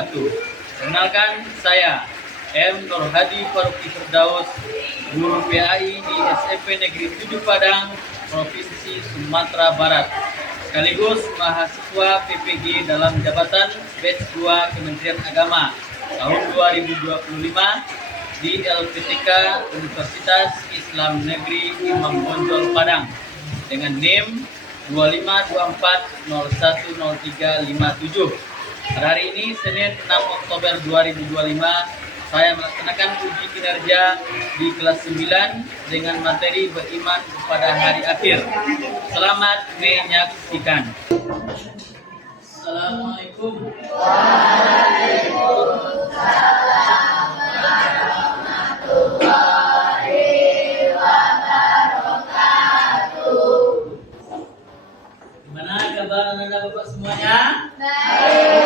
wabarakatuh. Kenalkan, saya M. Nur Hadi Faruqi Firdaus, guru PAI di SMP Negeri 7 Padang, Provinsi Sumatera Barat, sekaligus mahasiswa PPG dalam jabatan Batch 2 Kementerian Agama tahun 2025 di LPTK Universitas Islam Negeri Imam Bonjol Padang dengan NIM 2524010357. Pada hari ini, Senin 6 Oktober 2025, saya melaksanakan uji kinerja di kelas 9 dengan materi beriman kepada hari akhir. Selamat menyaksikan. Assalamualaikum. Waalaikumsalam warahmatullahi wabarakatuh. Gimana kabar anak-anak Bapak semuanya? Baik.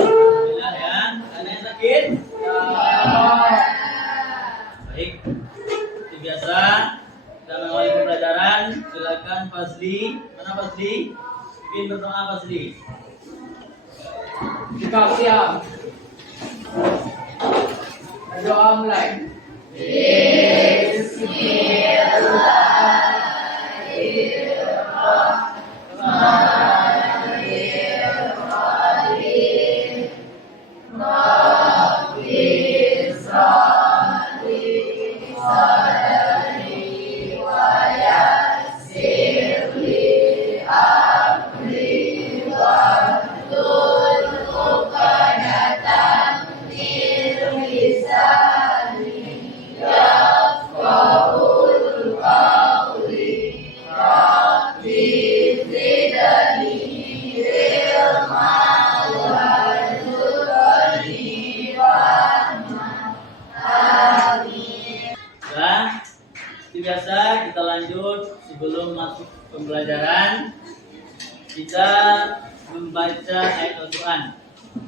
Alhamdulillah ya. Ada yang sakit? Baik. Seperti biasa, kita mengawali pembelajaran. Silakan Fazli. Mana Fazli? Bikin berdoa Fazli. Kita siap. Doa mulai. Biasa kita lanjut. Sebelum masuk pembelajaran, kita membaca ayat Al-Quran.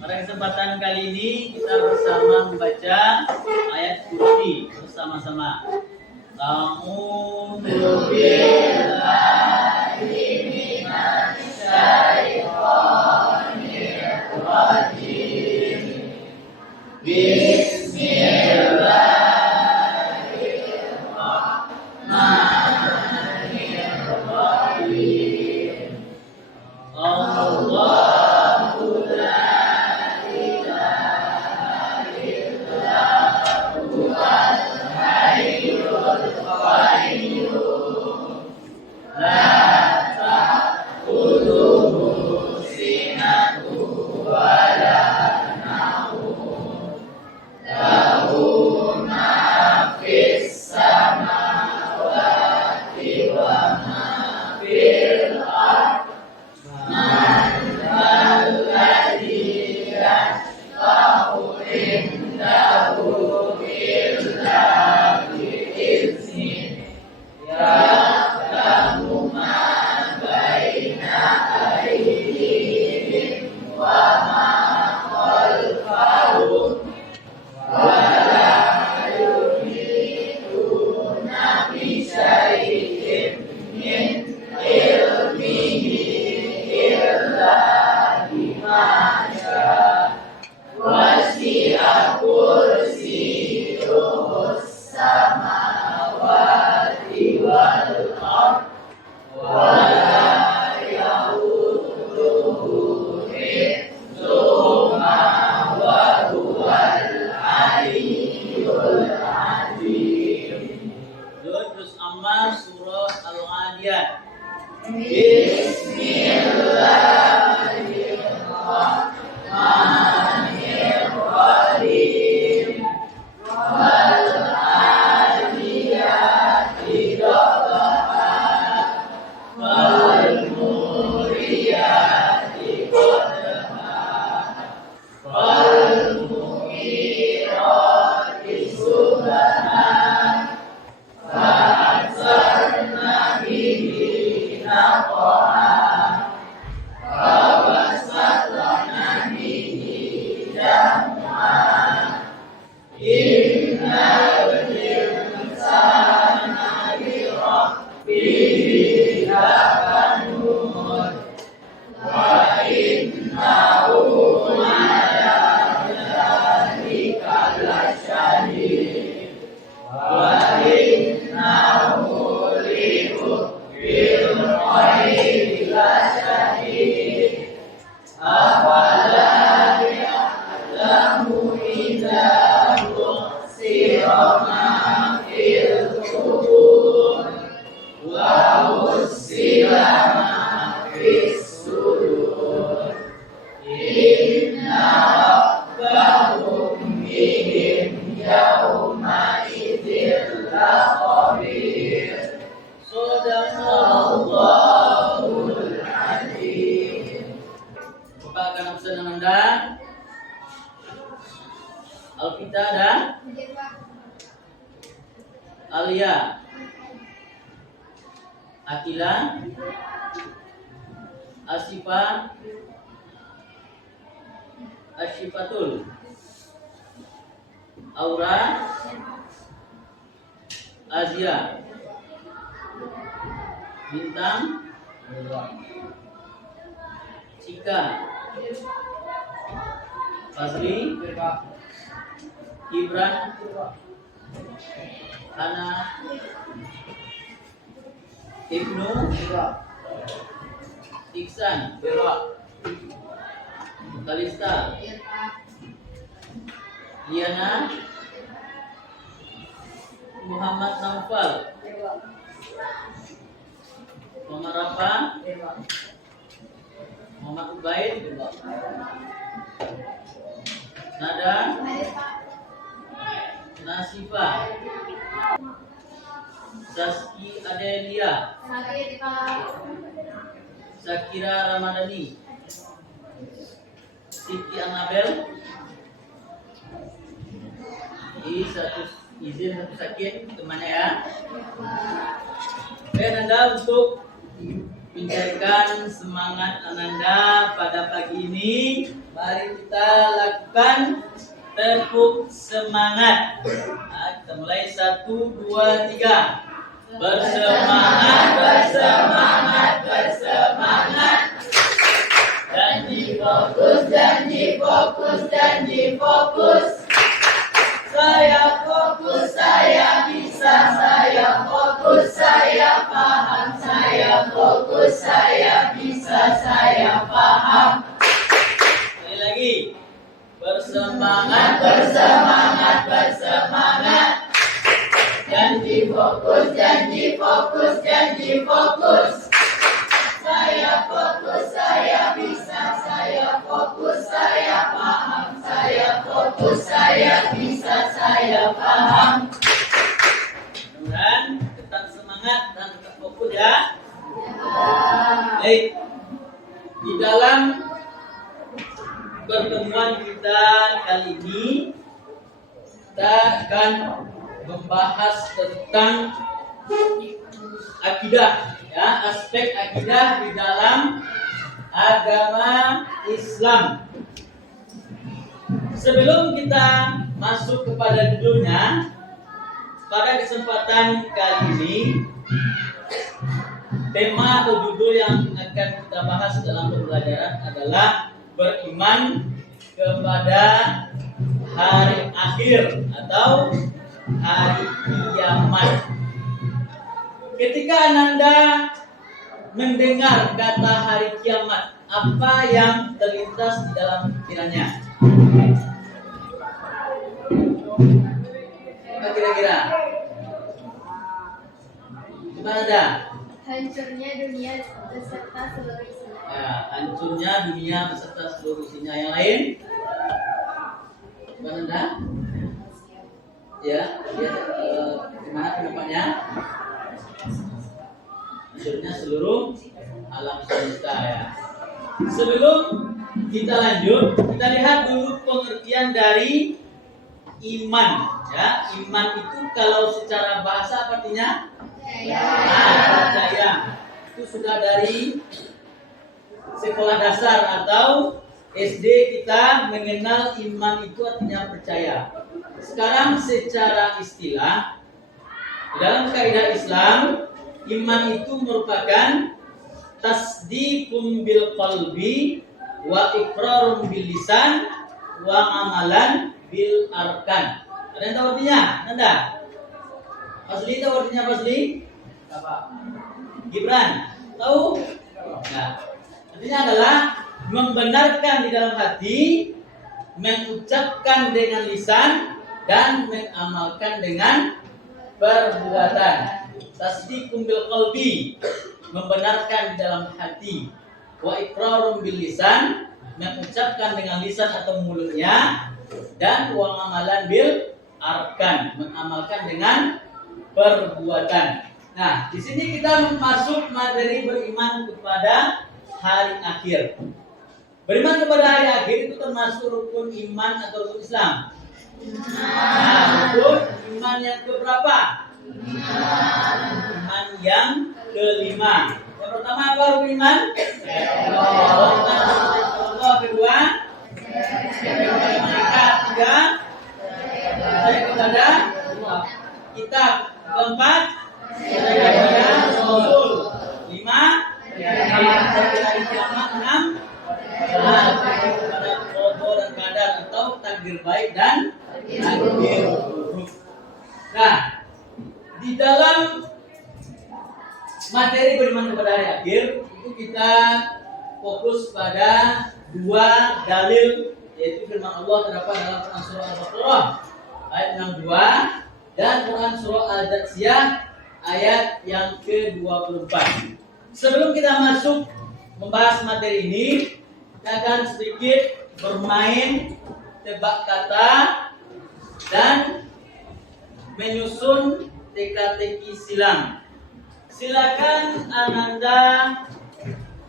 Pada kesempatan kali ini kita bersama membaca ayat kursi bersama-sama. A'udzu billahi minasy syaithanir rajim. Bismillah. Terus Ammar surah Al-Adiyat. Bismillahirrahmanirrahim. Wal adiyati dhabha wal muriyati qadha wal mughirati subha fa'atsarna bihi naq'a fawasatna bihi jam'a innal insana li rabbihi lakanut wa innahu Bapak akan absen Ananda. Alvita dan Alia. Akila, Asifa, Asyifatul, Aura, Azia, Bintang, Cika, Fazli, Ibran, Hana, Ibnu, Iksan, Kalista, Liana, Muhammad Naufal, Muhammad Rafa, Muhammad Ubaid, Nada, Nasifa, Saski Adelia, Sakira Ramadhani, Siti Anabel. Izin satu sakit temannya ya. Oke Ananda, untuk mencairkan semangat Ananda pada pagi ini, mari kita lakukan tepuk semangat. Nah, kita mulai 1, 2, 3. Bersemangat, bersemangat, bersemangat. Janji fokus, janji fokus, janji fokus. Saya fokus, saya bisa, saya fokus, saya paham, saya fokus, saya bisa, saya paham. Sekali lagi. Bersemangat, bersemangat, bersemangat. Janji fokus, janji fokus, janji fokus. Saya fokus, saya bisa, saya fokus, saya paham, saya fokus, saya bisa, saya paham. Mudah-mudahan tetap semangat dan tetap fokus ya. Baik. Di dalam pertemuan kita kali ini, kita akan membahas tentang akidah, ya, aspek akidah di dalam agama Islam. Sebelum kita masuk kepada judulnya, pada kesempatan kali ini, tema atau judul yang akan kita bahas dalam pembelajaran adalah beriman kepada hari akhir atau hari kiamat. Ketika Ananda mendengar kata hari kiamat, apa yang terlintas di dalam pikirannya? Apa kira-kira? Gimana Anda? Hancurnya dunia beserta seluruh isinya. Ya, hancurnya dunia beserta seluruh isinya. Yang lain? Gimana Anda? Ya, gimana pendapatnya? Hancurnya seluruh alam semesta ya. Sebelum kita lanjut, kita lihat dulu pengertian dari iman. Ya, iman itu kalau secara bahasa apa artinya? Percaya. Itu sudah dari sekolah dasar atau SD kita mengenal iman itu artinya percaya. Sekarang secara istilah dalam kaidah Islam, iman itu merupakan tasdiqum bil qalbi wa iqrarun bil lisan wa amalan bil arkan. Ada yang tahu artinya? Nanda? Fazli tahu artinya Fazli? Apa? Gibran tahu? Nah, artinya adalah membenarkan di dalam hati mengucapkan dengan lisan dan mengamalkan dengan perbuatan. Tasdiqum bil qalbi, membenarkan di dalam hati. Wa iqrarum bil lisan, mengucapkan dengan lisan atau mulutnya, dan wa amalan bil arkan, mengamalkan dengan perbuatan. Nah, di sini kita masuk materi beriman kepada hari akhir. Beriman kepada hari akhir itu termasuk rukun iman atau rukun Islam. Nah, rukun iman yang keberapa? Iman yang kelima. Yang pertama apa rukun iman? Allah. Kedua, malaikat. Tiga, percaya kepada kitab. Keempat, percaya kepada Rasul. Lima, hari kiamat. Enam, kepada qada dan qadar atau takdir baik dan takdir buruk. Nah, di dalam materi beriman kepada hari akhir itu kita fokus pada dua dalil, yaitu firman Allah terdapat dalam Quran surah Al-Baqarah ayat 62 dan Quran surah Al-Jathiyah ayat yang ke-24. Sebelum kita masuk membahas materi ini, kita akan sedikit bermain tebak kata dan menyusun teka-teki silang. Silakan Ananda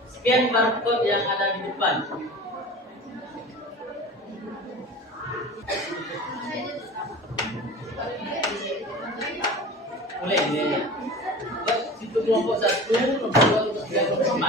scan barcode yang ada di depan. Boleh ya. Situ kelompok 1, kelompok 2, kelompok 3, kelompok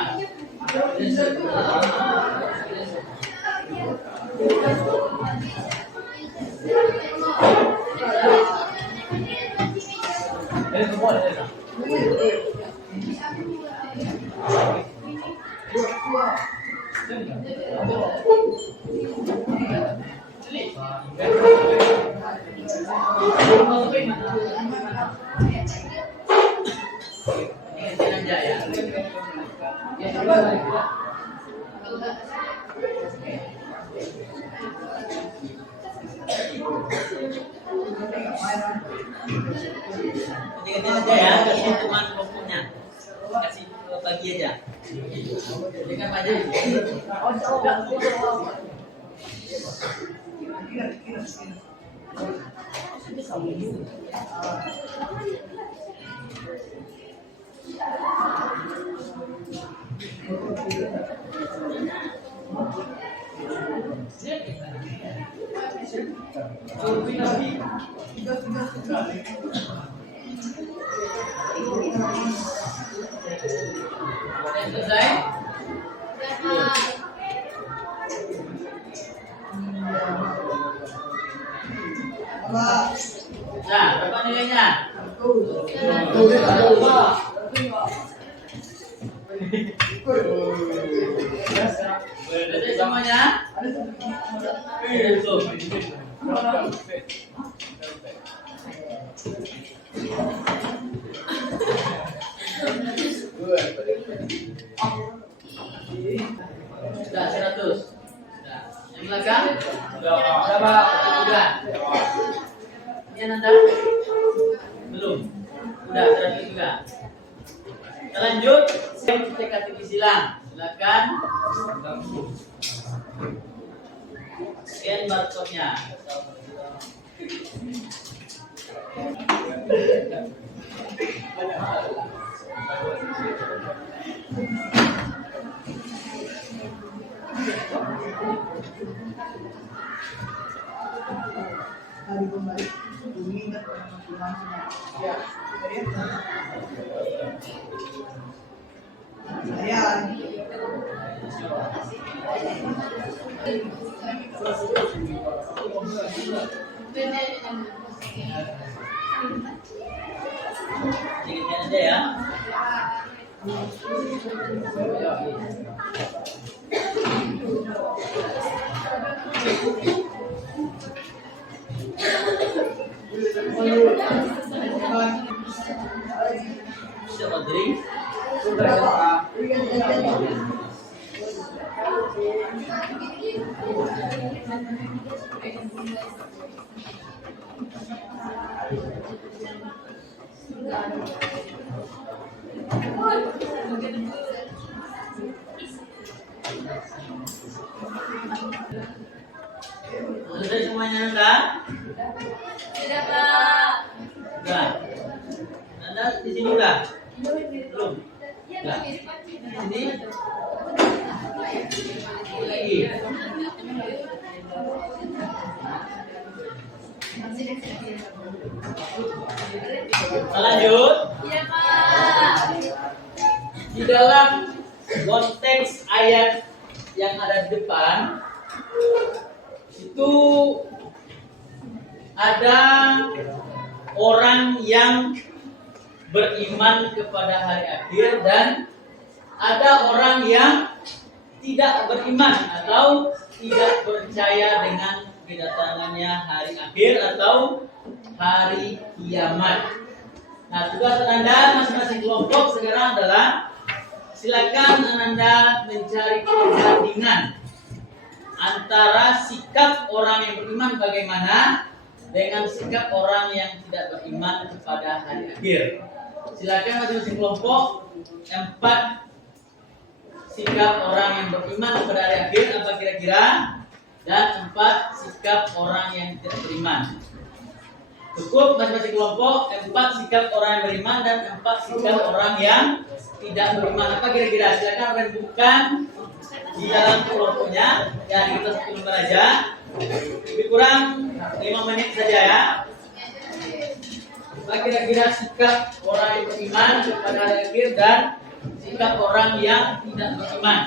Ini aja ya, kasih teman kelompoknya, kasih bagi aja. Dengan banyak. Selesai? Nah, berapa nilainya? Selesai semuanya? Sudah 100. Yang belakang? Berapa? Sudah. Ini Nanda? Belum. Sudah 100 juga. Kita lanjut. Teka-teki silang. Silakan. Scan barcode-nya. Sedikit aja ya. Siapa drink? Sudah semuanya Nanda? Sudah, Pak. Sudah. Nanda di sini udah? Belum? Udah. Sini? Lagi. Lanjut. Iya, Pak. Di dalam konteks ayat yang ada di depan itu ada orang yang beriman kepada hari akhir dan ada orang yang tidak beriman atau tidak percaya dengan kedatangannya hari akhir atau hari kiamat. Nah, tugas Anda masing-masing kelompok sekarang adalah silakan Anda mencari perbandingan antara sikap orang yang beriman bagaimana dengan sikap orang yang tidak beriman kepada hari akhir. Silakan masing-masing kelompok 4 sikap orang yang beriman kepada hari akhir apa kira-kira, dan 4 sikap orang yang tidak beriman. Cukup masing-masing kelompok 4 sikap orang yang beriman dan 4 sikap orang yang tidak beriman apa kira-kira. Silakan rembukan di dalam kelompoknya, dan kita 10 menit aja, lebih kurang 5 menit saja ya. Apa kira-kira sikap orang yang beriman kepada hari akhir dan sikap orang yang tidak beriman?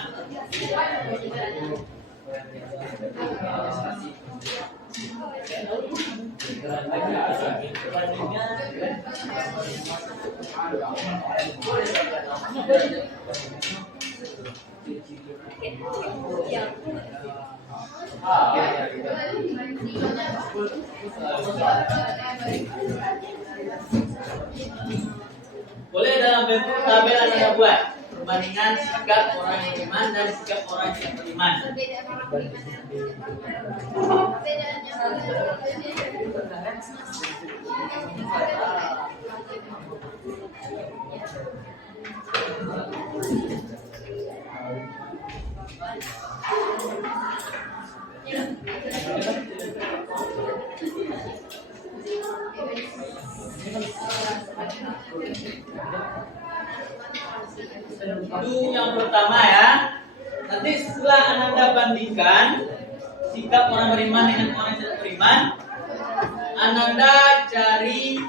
Boleh dalam bentuk tabel Anda buat perbandingan sikap orang yang beriman dan sikap orang yang tidak beriman. Itu yang pertama ya. Nanti setelah Anda bandingkan sikap orang beriman dengan orang yang tidak beriman, Anda cari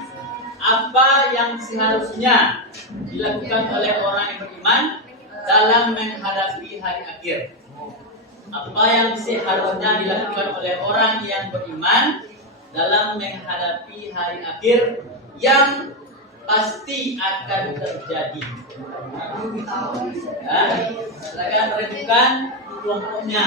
apa yang seharusnya dilakukan oleh orang yang beriman dalam menghadapi hari akhir. Apa yang seharusnya dilakukan oleh orang yang beriman dalam menghadapi hari akhir yang pasti akan terjadi. Ya, silakan renungkan di kelompoknya.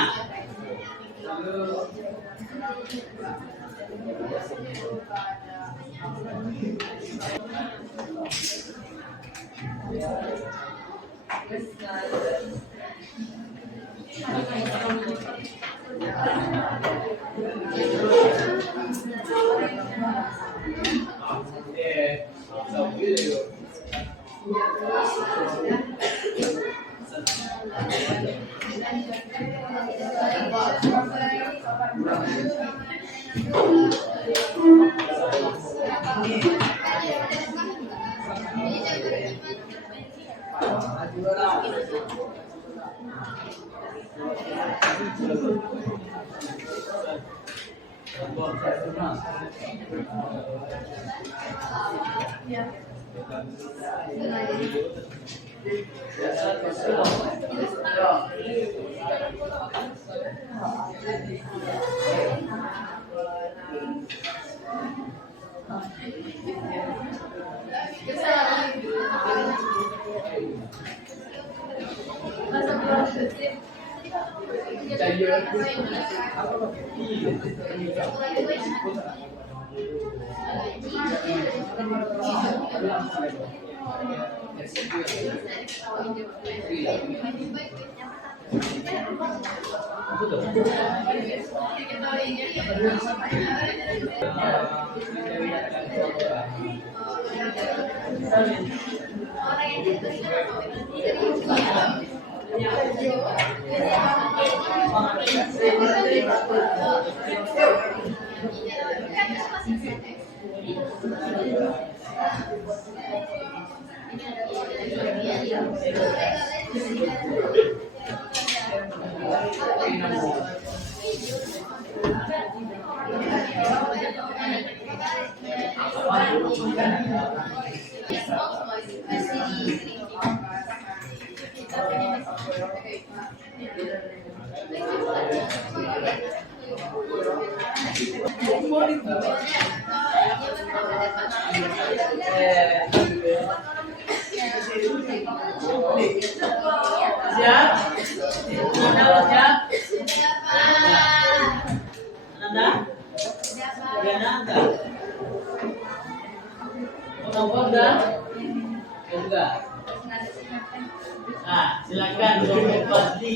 Siap? Nanda siap? Nanda? Ya Nanda. Nomor dah? Enggak. Nah, silakan kelompok pasti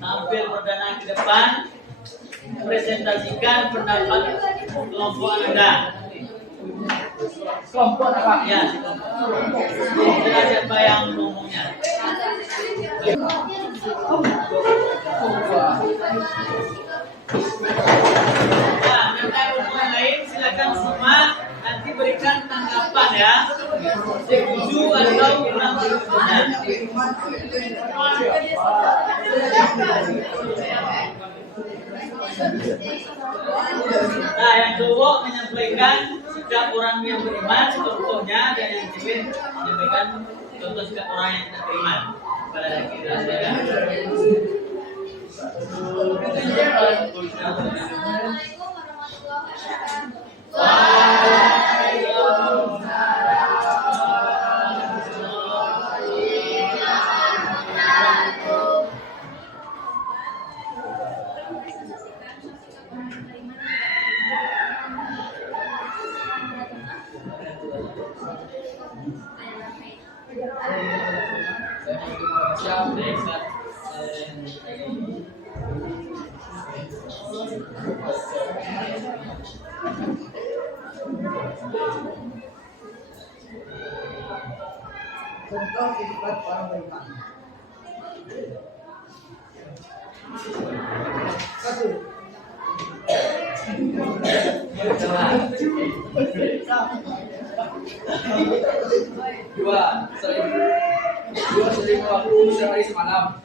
tampil perdana ke depan, presentasikan pendapat kelompok Anda. Kelompok apa? Ya, jelas siapa yang ngomongnya. Nah, nanti yang lain silakan semua nanti berikan tanggapan ya. Setuju atau kurang berkenan. Nah, yang cowok menyampaikan sikap orang yang beriman contohnya, dan yang cewek menyampaikan contoh sikap orang yang tidak beriman pada laki-laki. Assalamualaikum warahmatullahi wabarakatuh. Contoh kehidupan orang beriman. Satu. Dua sering waktu sehari semalam.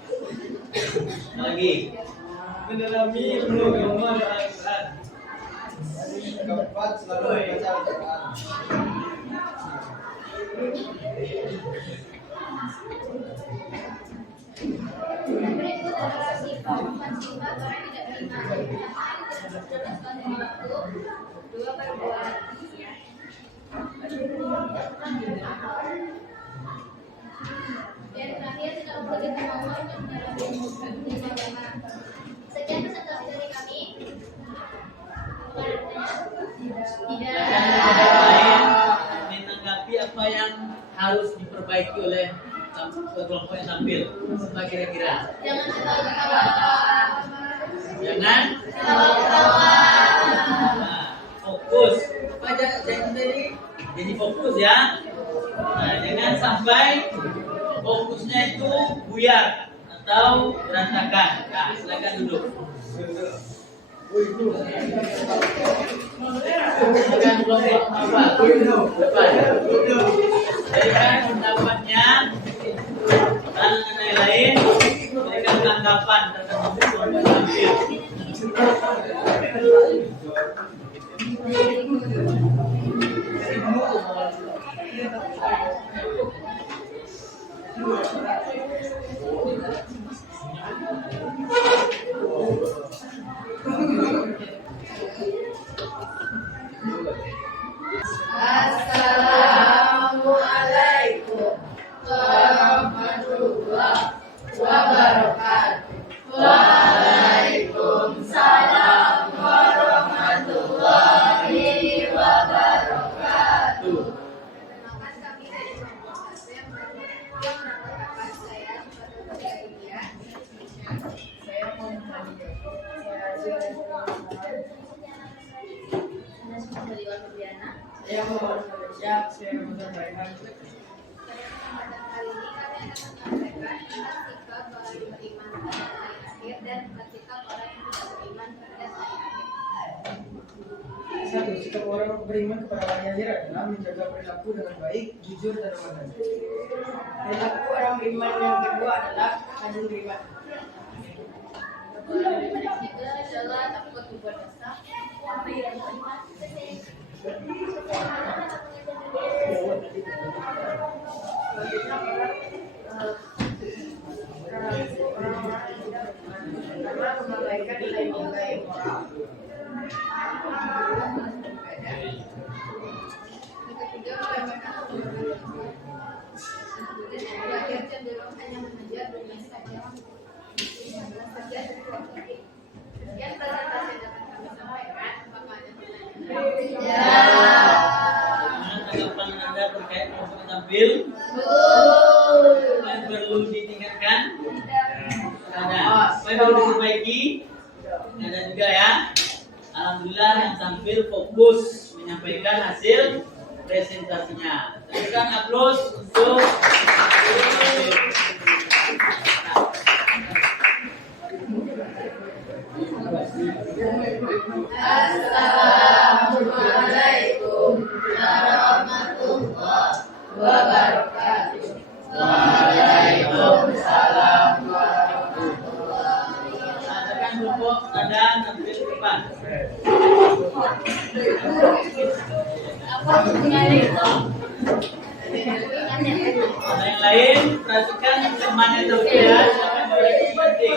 Lagi mendalami belum agama dan Al-Quran. Keempat, selalu membaca Al-Quran. Berikut adalah sifat orang yang tidak beriman. Pertama, tidak berjalan waktu. Dua, berbuat dan terakhir tidak memiliki kemauan untuk menjalani agama. Sekian presentasi dari kami. Tidak. Menanggapi apa yang harus diperbaiki oleh kelompok yang tampil, apa kira-kira? Jangan ketawa-ketawa. Jangan Ketawa-ketawa. Nah, fokus. Apa aja jangan tadi? Jadi fokus ya. Nah, jangan sampai fokusnya itu buyar atau berantakan. Nah, silakan duduk. Silakan kelompok apa? Depan. Berikan pendapatnya dan lain-lain. Berikan tanggapan terhadap kelompok tampil. Assalamualaikum warahmatullahi wabarakatuh. Waalaikumsalam warahmatullahi wabarakatuh. Terima kasih kami dari Muhammad Nurdiana. Saya Muhammad Malaysia, saya Muhammad Raihan. Pada kesempatan kali ini kami akan menyampaikan tentang sikap orang yang beriman pada hari akhir dan sikap orang yang tidak beriman pada hari akhir. Satu, sikap orang beriman kepada hari akhir adalah menjaga perilaku dengan baik, jujur dan amanah. Perilaku orang beriman yang kedua adalah rajin beriman. Itu adalah takut berbuat dosa. Mengabaikan nilai-nilai moral. Yang ketiga meremehkan kebenaran. Terakhir cenderung hanya mengejar dunia saja. Sekian presentasi yang dapat kami sampaikan. Apakah ada pertanyaan? Tanggapan Anda terkait proses tampil? Apa yang perlu ditingkatkan? Ada. Apa yang perlu diperbaiki? Ada juga ya. Alhamdulillah yang tampil fokus menyampaikan hasil presentasinya. Berikan aplaus untuk Assalamualaikum warahmatullahi wabarakatuh. Waalaikumsalam warahmatullahi Adakan kelompok tanda tampil depan. Apa hubungannya itu? Ada yang lain, perhatikan temannya tampil ya. Jangan berhenti.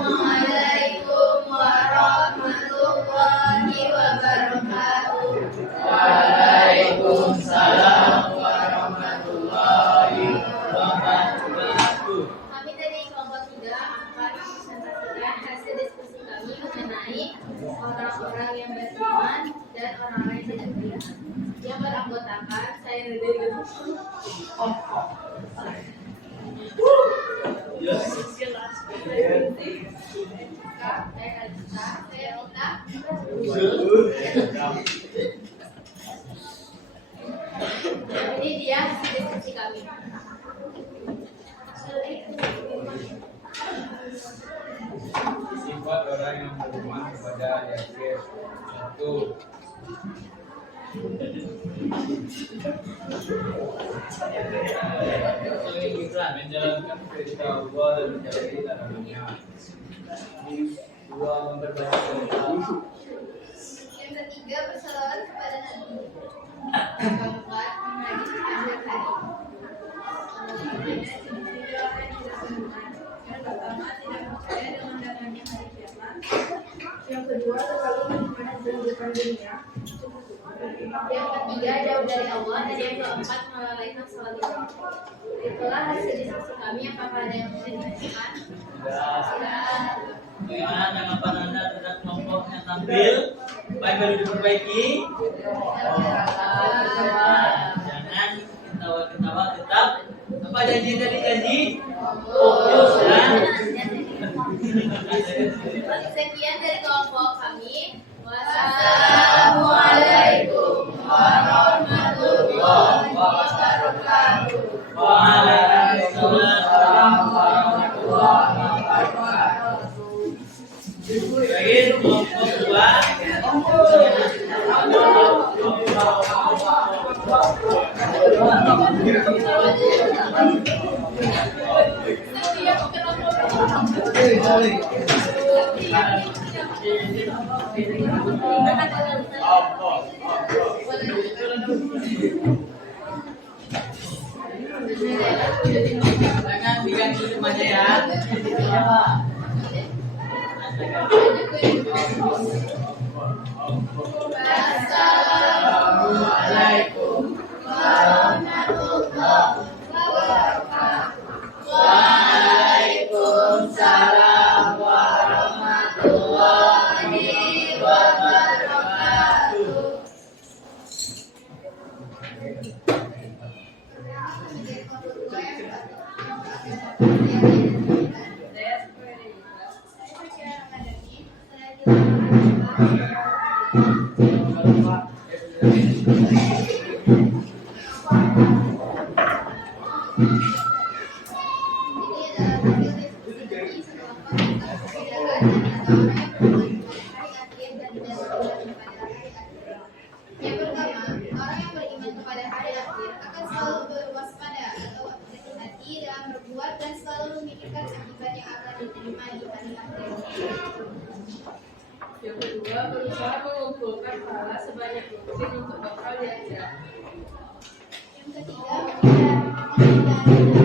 Assalamualaikum warahmatullahi wabarakatuh. Waalaikumsalam warahmatullahi wabarakatuh. Kami dari kelompok 3 akan mempresentasikan hasil diskusi kami mengenai orang-orang yang beriman dan orang-orang yang tidak beriman. Yang beranggotakan saya dari saya Rita. Ini dia hasil diskusi kami. Sifat orang yang beriman kepada hari akhir. Satu, menjalankan perintah Allah dan menjauhi larangannya. Dua, memperbaiki akhlak. Yang ketiga bersalawat kepada Nabi. Yang keempat menghadiri akhir hari. Yang pertama tidak percaya dengan datangnya hari kiamat. Yang kedua, terlalu menikmati kehidupan dunia. Yang ketiga jauh dari Allah dan yang keempat melalaikan sholat lima. Itulah hasil diskusi kami. Apakah ada yang bisa ditanyakan? Silakan. Bagaimana tanggapan Anda terhadap kelompok yang tampil? Apa yang perlu diperbaiki? Jangan ketawa-ketawa, tetap apa janji tadi janji? Fokus ya. Sekian dari kelompok kami. Wassalamualaikum warahmatullahi wabarakatuh. Waalaikumsalam warahmatullahi wabarakatuh. Baik, kelompok 2 jangan diganti semuanya ya. Assalamualaikum warahmatullahi wabarakatuh. Waalaikumsalam warahmatullahi wabarakatuh. Yang pertama, orang yang beriman kepada hari akhir akan selalu berwaspada atau berhati-hati dalam berbuat dan selalu memikirkan akibat yang akan diterima di hari akhir. Yang kedua, berusaha mengumpulkan pahala sebanyak mungkin untuk bekal di akhirat. Yang ketiga, mengerjakan perintah Allah.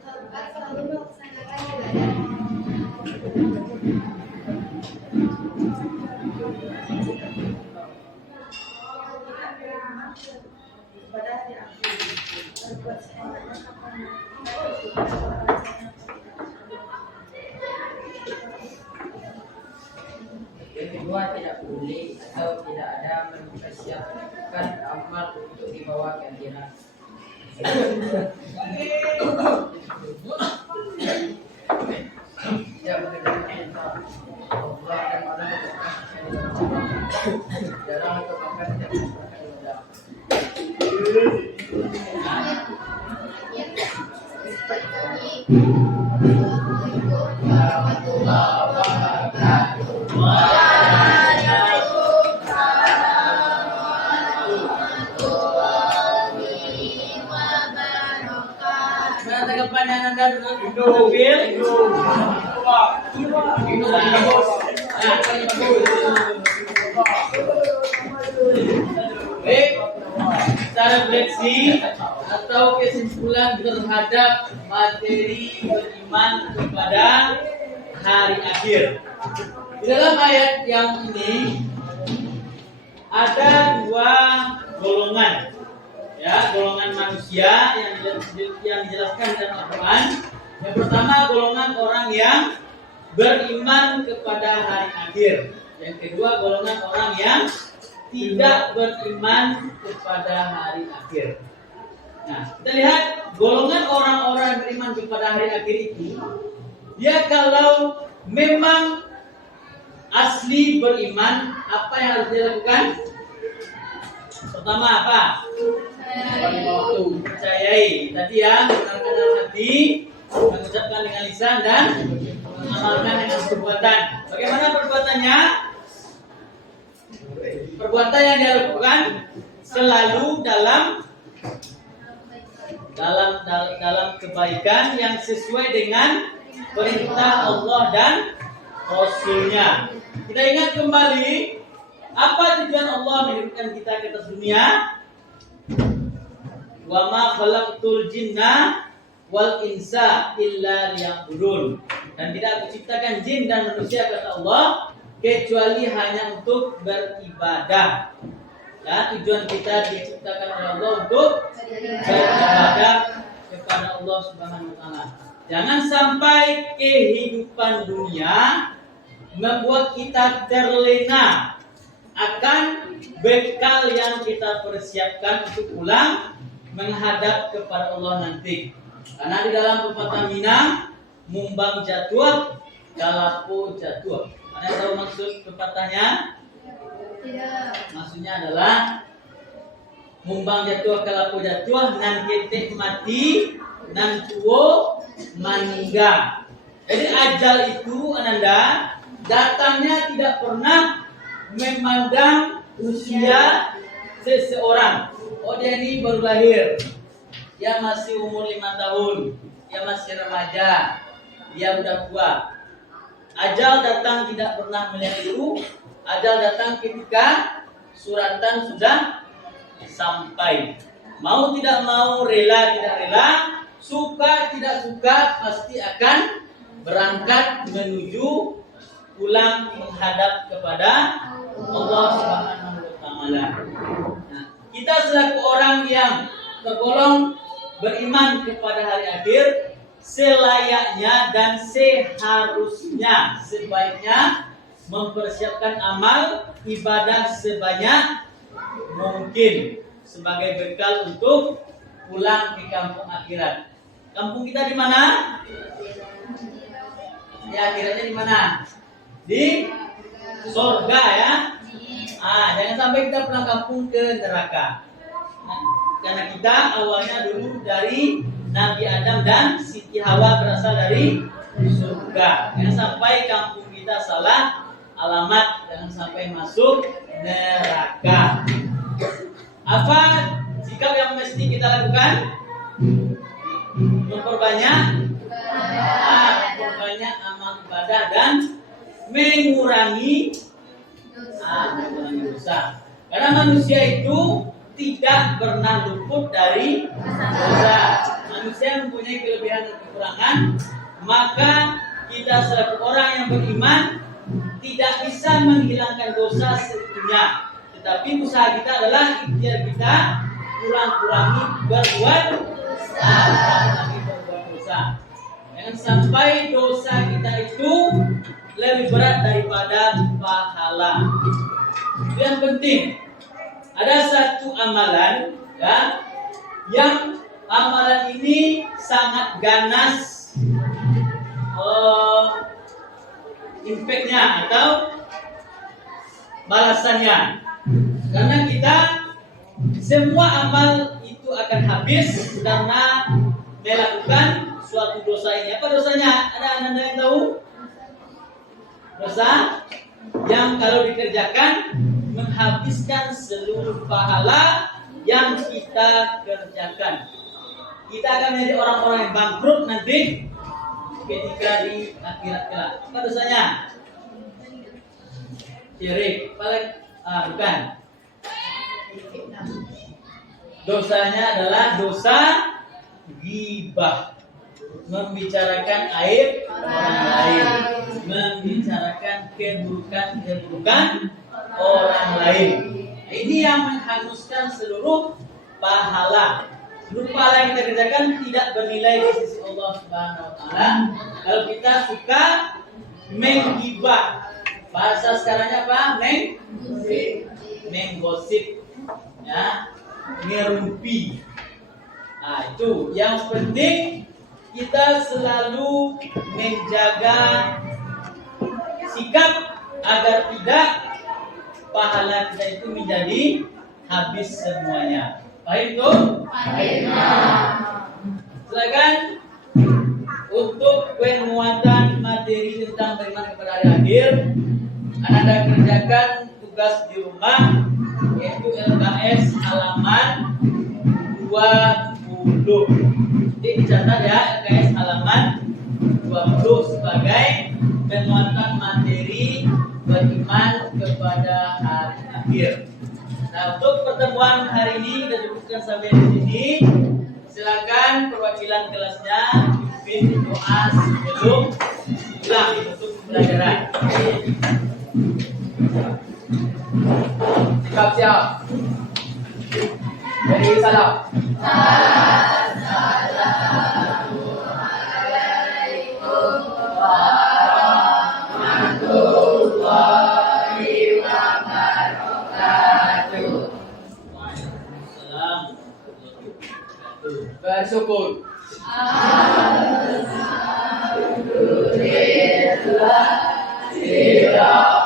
Yang keempat, selalu melaksanakan ibadah. Pada hari akhir, berbuat semuanya akan yang kedua, tidak boleh atau tidak ada mempersiapkan amal untuk dibawa ke akhirat. Tidak mengerjakan perintah Allah dan dalam kebaikan dan ibadah. Assalamualaikum warahmatullahi wabarakatuh. Mana tanggapan yang Anda mobil? Baik, secara refleksi atau kesimpulan terhadap materi beriman kepada hari akhir. Di dalam ayat yang ini ada dua golongan, ya, golongan manusia yang dijelaskan dalam Al-Quran. Yang pertama, golongan orang yang beriman kepada hari akhir. Yang kedua, golongan orang yang tidak beriman kepada hari akhir. Nah, kita lihat golongan orang-orang yang beriman kepada hari akhir itu, dia kalau memang asli beriman, apa yang harus dia lakukan? Pertama apa? Percayai. Tadi ya, mendengarkan dalam hati, mengucapkan dengan lisan dan mengamalkan dengan perbuatan. Bagaimana perbuatannya? Perbuatan yang dia lakukan selalu dalam kebaikan yang sesuai dengan perintah Allah dan Rasulnya. Kita ingat kembali, apa tujuan Allah mengirimkan kita ke atas dunia? Wa ma khalaqtul jinna wal insa illa liya'budun. Dan tidak aku ciptakan jin dan manusia, kata Allah, kecuali hanya untuk beribadah. Ya, tujuan kita diciptakan oleh Allah untuk beribadah kepada Allah Subhanahu wa taala. Jangan sampai kehidupan dunia membuat kita terlena akan bekal yang kita persiapkan untuk pulang menghadap kepada Allah nanti. Karena di dalam pepatah Minang, mumbang jatuh, galapo jatuh. Ada tahu maksud pepatahnya? Tidak. Maksudnya adalah mumbang jatuh, galapo jatuh, nan ketek mati, nan tuo maningga. Jadi ajal itu, Ananda, datangnya tidak pernah memandang usia seseorang. Oh, dia ini baru lahir, dia masih umur 5 tahun, dia masih remaja, dia udah tua. Ajal datang tidak pernah melihat itu. Ajal datang ketika suratan sudah sampai. Mau tidak mau, rela tidak rela, suka tidak suka, pasti akan berangkat menuju pulang menghadap kepada Allah Subhanahu wa taala. Nah, kita selaku orang yang tergolong beriman kepada hari akhir, selayaknya dan seharusnya, sebaiknya mempersiapkan amal ibadah sebanyak mungkin sebagai bekal untuk pulang ke kampung akhirat. Kampung kita di mana? Ya, akhiratnya di mana? di surga ya. Jangan sampai kita pulang kampung ke neraka. Karena kita awalnya dulu dari Nabi Adam dan Siti Hawa berasal dari surga. Jangan sampai kampung kita salah alamat, jangan sampai masuk neraka. Apa sikap yang mesti kita lakukan? Memperbanyak amal ibadah dan mengurangi dosa. Karena manusia itu tidak pernah luput dari dosa. Manusia mempunyai kelebihan dan kekurangan, maka kita selaku orang yang beriman tidak bisa menghilangkan dosa seutuhnya. Tetapi usaha kita adalah ikhtiar kita kurang-kurangi berbuat dosa. Jangan sampai dosa kita itu lebih berat daripada pahala. Yang penting ada satu amalan ya, yang amalan ini sangat ganas impactnya atau balasannya. Karena kita semua amal itu akan habis karena melakukan suatu dosa ini. Apa dosanya? Ada anda yang tahu? Dosa yang kalau dikerjakan menghabiskan seluruh pahala yang kita kerjakan. Kita akan menjadi orang-orang yang bangkrut nanti ketika di akhirat kelak. Apa dosanya? Syirik. Bukan. Dosanya adalah dosa ghibah, membicarakan aib orang lain, membicarakan keburukan orang lain. Ini yang menghanguskan seluruh pahala. Seluruh pahala yang kita kerjakan tidak bernilai di sisi Allah Subhanahu wa taala kalau kita suka menggibah. Bahasa sekarangnya apa? Menggosip. Ya, ngerumpi. Itu yang penting kita selalu menjaga sikap agar tidak pahala kita itu menjadi habis semuanya. Baik itu? Silakan untuk penguatan materi tentang beriman kepada hari akhir. Anda kerjakan tugas di rumah yaitu LKS halaman 20. Jadi dicatat ya, LKS halaman 20 sebagai penguatan materi beriman kepada hari akhir. Nah, untuk pertemuan hari ini kita cukupkan sampai di sini. Silakan perwakilan kelasnya pimpin doa sebelum pulang untuk pembelajaran. Siap. Jadi salam. Assalamualaikum warahmatullahi wabarakatuh. Waalaikumsalam. Bersyukur. Alhamdulillah.